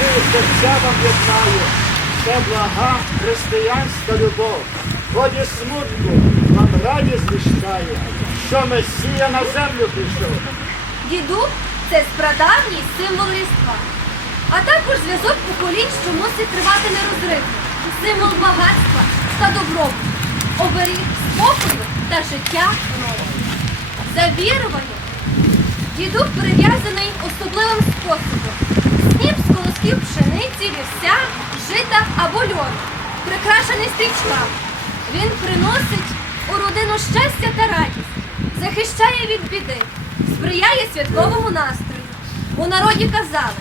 Думки серця вам єднає, це блага християнська любов. В ході смутку вам радість звіщає, що Месія на землю пішов. Діду це спрадавній символ різдва, а також зв'язок поколінь, що мусить тривати нерозривно. Символ багатства та добробуту, оберіг спокою та життя нового. За віруванням дідух перев'язаний особливим способом. Сніп з пшениці, вівся, жита або льону, прикрашений стрічками. Він приносить у родину щастя та радість, захищає від біди, сприяє святковому настрою. У народі казали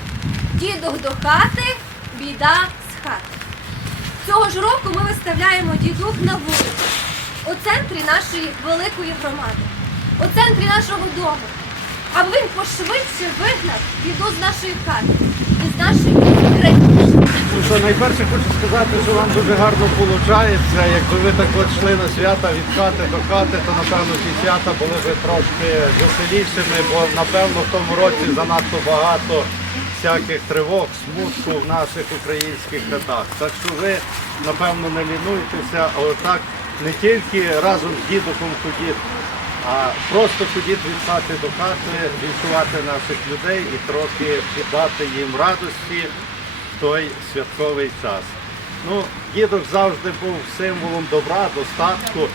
дідух до хати, біда з хати. Цього ж року ми виставляємо дідух на вулицю, у центрі нашої великої громади, у центрі нашого дому, аби він пошвидше вигнав біду з нашої хати з нашої країни. Ну що, найперше хочу сказати, що вам дуже гарно виходить. Якби ви так от йшли на свята від хати до хати, то напевно ці свята були б трошки веселішими, бо напевно в тому році занадто багато всяких тривог, смутку в наших українських хатах. Так що ви, напевно, не лінуйтеся, а отак не тільки разом з дідухом ходіть, а просто ходіть від хати до хати, вінчувати наших людей і трохи дати їм радості в той святковий час. Ну, дідок завжди був символом добра, достатку. Е,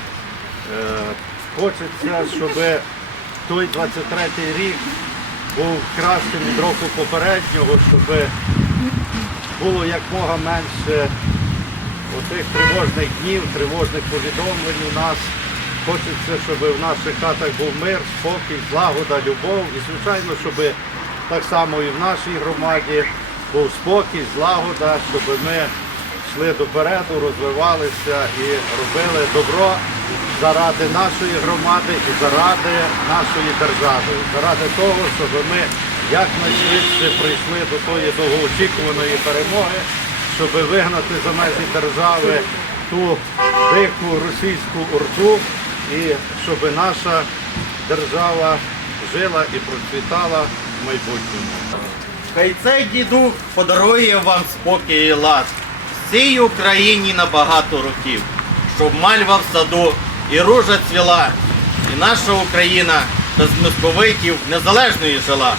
хочеться, щоб той 23-й рік був кращим від року попереднього, щоб було якмога менше отих тривожних днів, тривожних повідомлень у нас. Хочеться, щоб в наших хатах був мир, спокій, злагода, любов. І, звичайно, щоб так само і в нашій громаді був спокій, злагода, щоб ми йшли допереду, розвивалися і робили добро заради нашої громади і заради нашої держави, заради того, щоб ми якнайшвидше прийшли до тої довгоочікуваної перемоги, щоб вигнати за межі держави ту дику російську орду і щоб наша держава жила і процвітала в майбутньому. Хай цей діду подарує вам спокій і лад всій Україні на багато років, щоб мальва в саду і ружа цвіла, і наша Україна без московитів незалежної жила.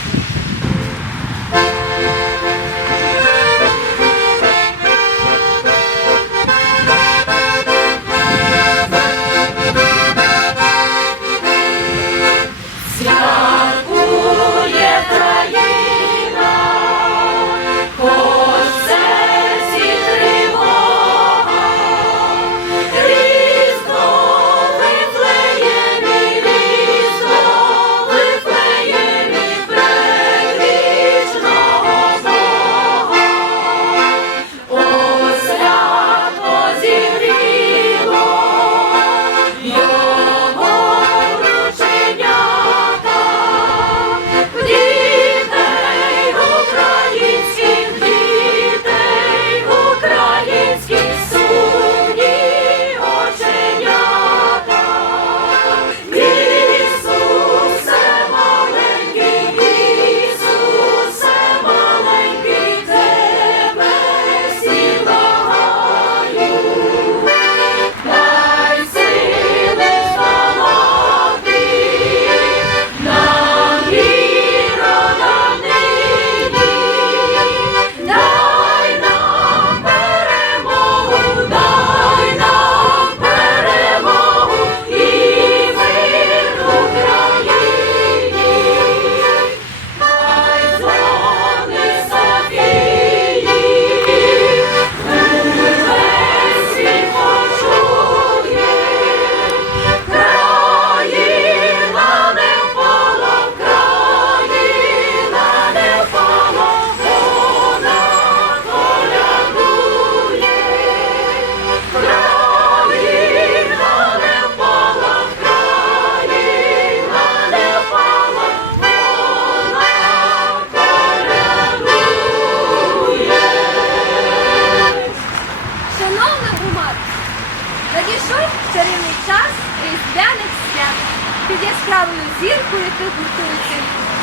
Яких гуртуються люди.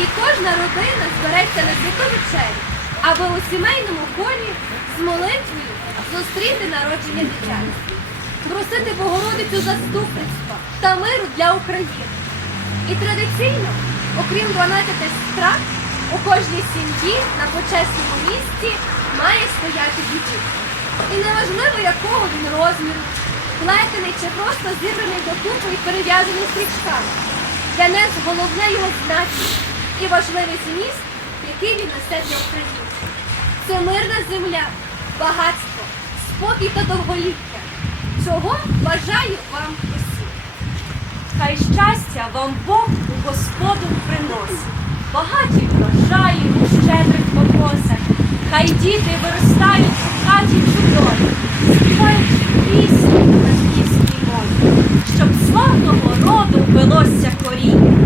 І кожна родина збереться на святу вечерю, аби у сімейному колі з молитвою зустріти народження дитяти, просити Богородицю заступництва та миру для України. І традиційно, окрім 12 страв, у кожній сім'ї на почесному місці має стояти дітей. І неважливо, якого він розміру, плетений чи просто зібраний докупи і перев'язаний стрічками. Для нас головне його значення і важливий зміст, який він несе для України. Це мирна земля, багатство, спокій та довголіття. Чого бажаю вам усім. Хай щастя вам Бог у Господу приносить, багаті врожаї у щедрих покосах, хай діти виростають у хаті чудові, співаючи щоб славного роду велося коріння,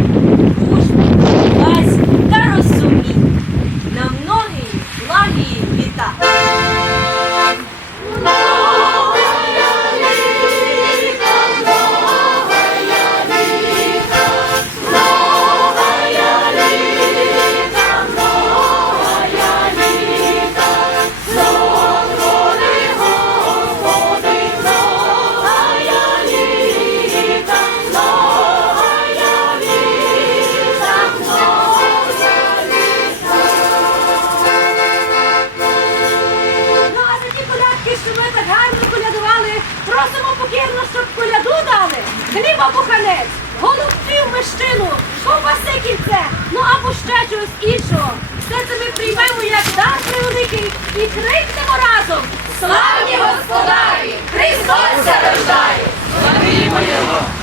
великий це, ну або ще чогось іншого. Все це ми приймемо як дар превеликий і крикнемо разом. Славні господарі! Христос зарождає! Славімо Його!